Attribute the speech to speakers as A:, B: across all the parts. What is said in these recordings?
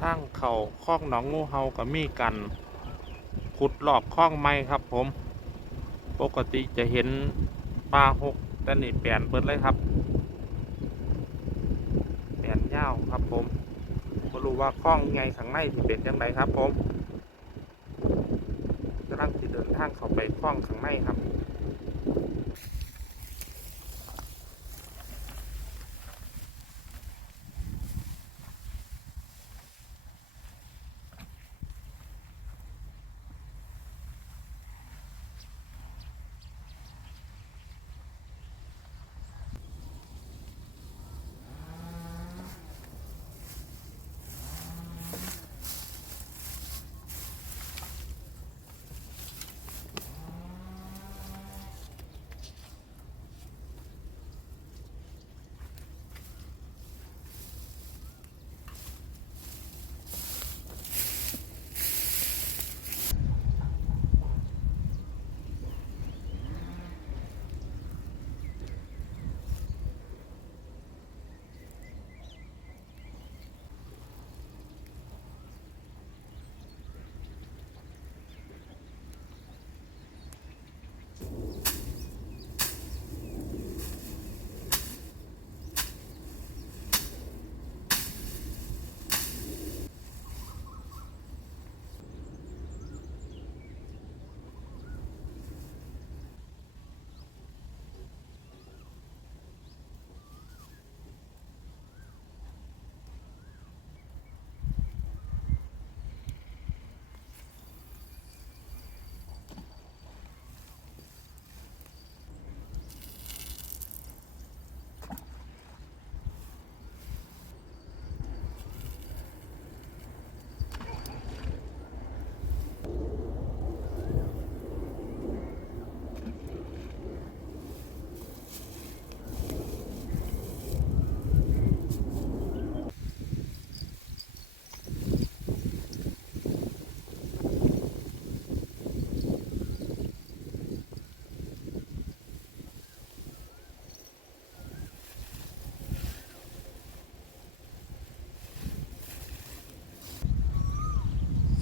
A: ทางเขาคลองหนองงูเฮากับมีกันขุดหลอกคลองไม้ครับผม ปกติจะเห็นปลาหกแต่นี่เปลี่ยนเบิดเลยครับเปลี่ยนยาวครับผมก็รู้ว่าคลองไงข้างในที่เป็นยังไงครับผมกำลังจะเดินทางเข้าไปคลองข้างในครับ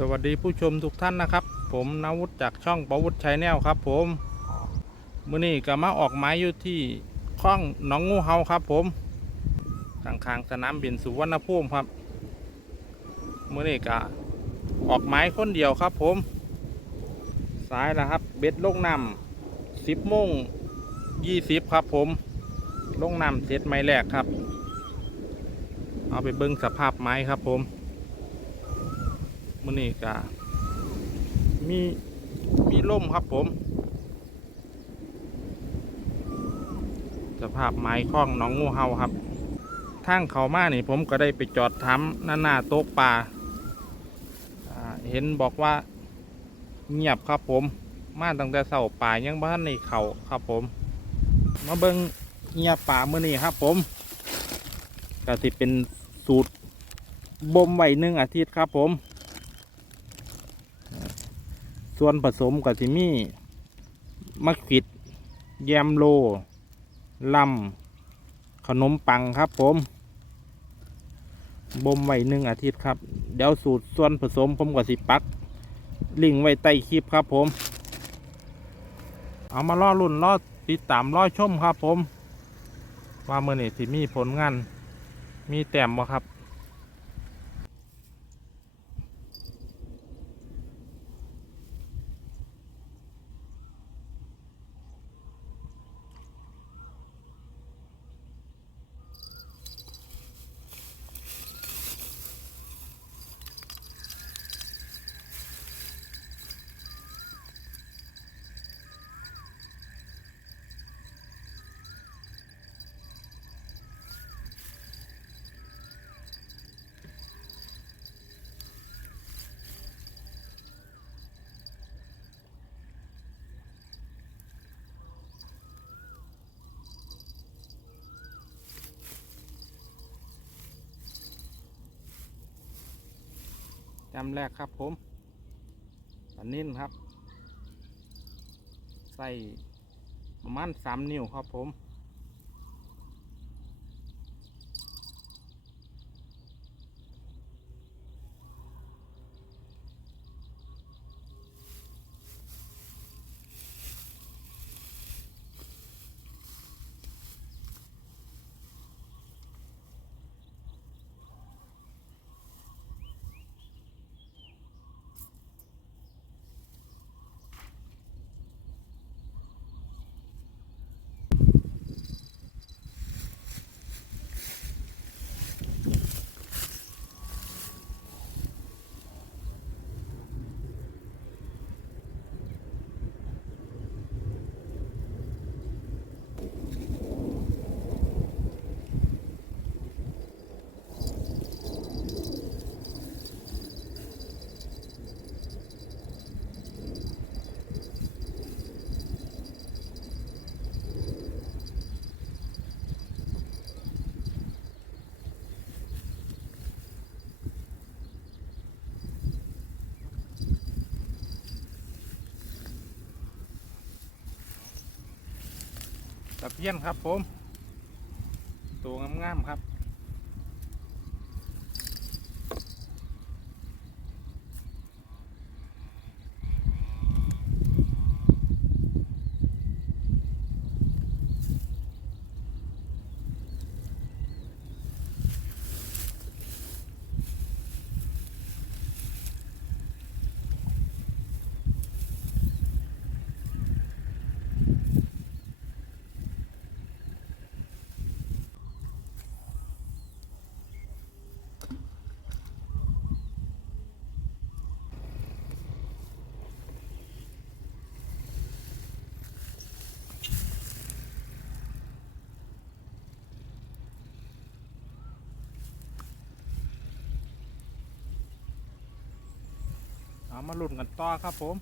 A: สวัสดีผู้ชมทุกท่านนะครับ ผมนาวุฒิจากช่องประวุฒิชัยแนวครับผมมื่อนี้ก็มาออกไม้อยู่ที่คลองหนองงูเฮาครับ ผมข้างๆสนามบินสุวรรณภูมิครับมื่อนี้ก็ออกไม้คนเดียวครับ ผมสายแล้วครับ เบ็ดลงน้ำสิบโมงยี่สิบครับ ผมลงน้ำเสร็จไม้แรกครับ เอาไปเบิ้งสภาพไม้ครับผม มื่อนี้ก็มีมีล่มครับผม สภาพไม้คล้องน้องงูเห่าครับทางเขามานี่ผมก็ได้ไปจอดทำหน้าหน้าโต๊ะปลาอ่าเห็นบอกว่าเงียบครับผม มาตั้งแต่เสาป่ายังบ้านในเขาครับผม มาเบิงเงียบป่ามื่อนี้ครับผมก็สิเป็นสูตรบ่มไว้หนึ่งอาทิตย์ครับผม ส่วนผสมกับสิมีมะขิด แยมโลลำขนมปังครับผมบ่มไว้หนึ่งอาทิตย์ครับ เดี๋ยวสูตรส่วนผสมผมกับสิปัก ลิงไว้ใต้คลิปครับผม เอามาล่อรุ่นล่อติดตามล่อชมครับผม ว่าเมื่อนี้สิมีผลงาน มีแต้มบ่ครับ จำแรกครับผมอันนี้ครับ ใส่ประมาณสามนิ้วครับผมม ตะเพียนครับผม ตัวงามๆครับ เอามาลุ้นกันต่อครับผม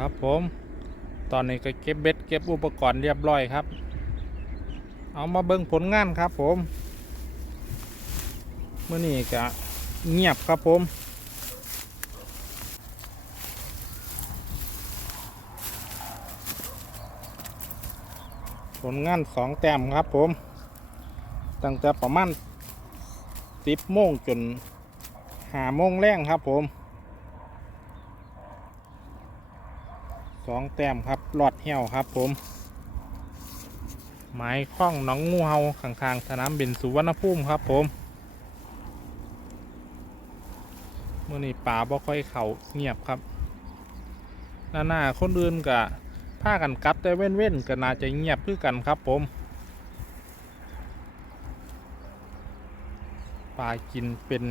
A: ครับผม ตอนนี้ก็เก็บเบ็ดเก็บอุปกรณ์เรียบร้อยครับ เอามาเบิ่งผลงานครับผมเมื่อนี้ก็เงียบครับผมผลงานสองแต้มครับผม ตั้งแต่ประมาณสิบโมงจนหาโมงแรงครับผม สองแต้มครับหลอดเหี่ยวครับผม หมายข้องน้องงูเฮาข้างๆสนามบินสุวรรณภูมิครับผมเมื่อนี้ป่าบ่ค่อยเขาเงียบครับหน้าหน้าคนอื่นกะพากันกลับแต่เว้นเว้นๆก็น่าจะเงียบคือกันครับผมปลากินเป็น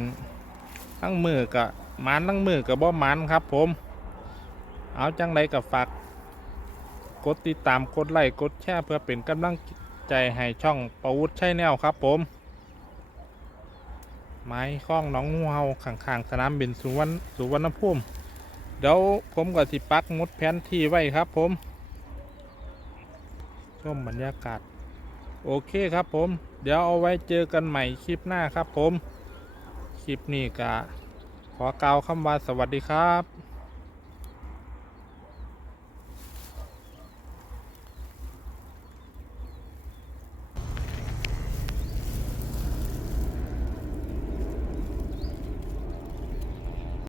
A: ทั้งมือกะมันทั้งมือกับบ่มันครับผม เอาจังไรกับฝากกดติดตามกดไลค์กดแชร์เพื่อเป็นกำลังใจให้ช่องประวุฒิใช่แนวครับผม ไม้ข้องน้องงูเฮาข้างๆสนามบินสุวรรณสุวรรณภูมิเดี๋ยวผมกับสิปักมุดแผนที่ไว้ครับผมชมบรรยากาศ โอเคครับผม เดี๋ยวเอาไว้เจอกันใหม่คลิปหน้าครับผม คลิปนี้ก็ขอกล่าวคำว่าสวัสดีครับ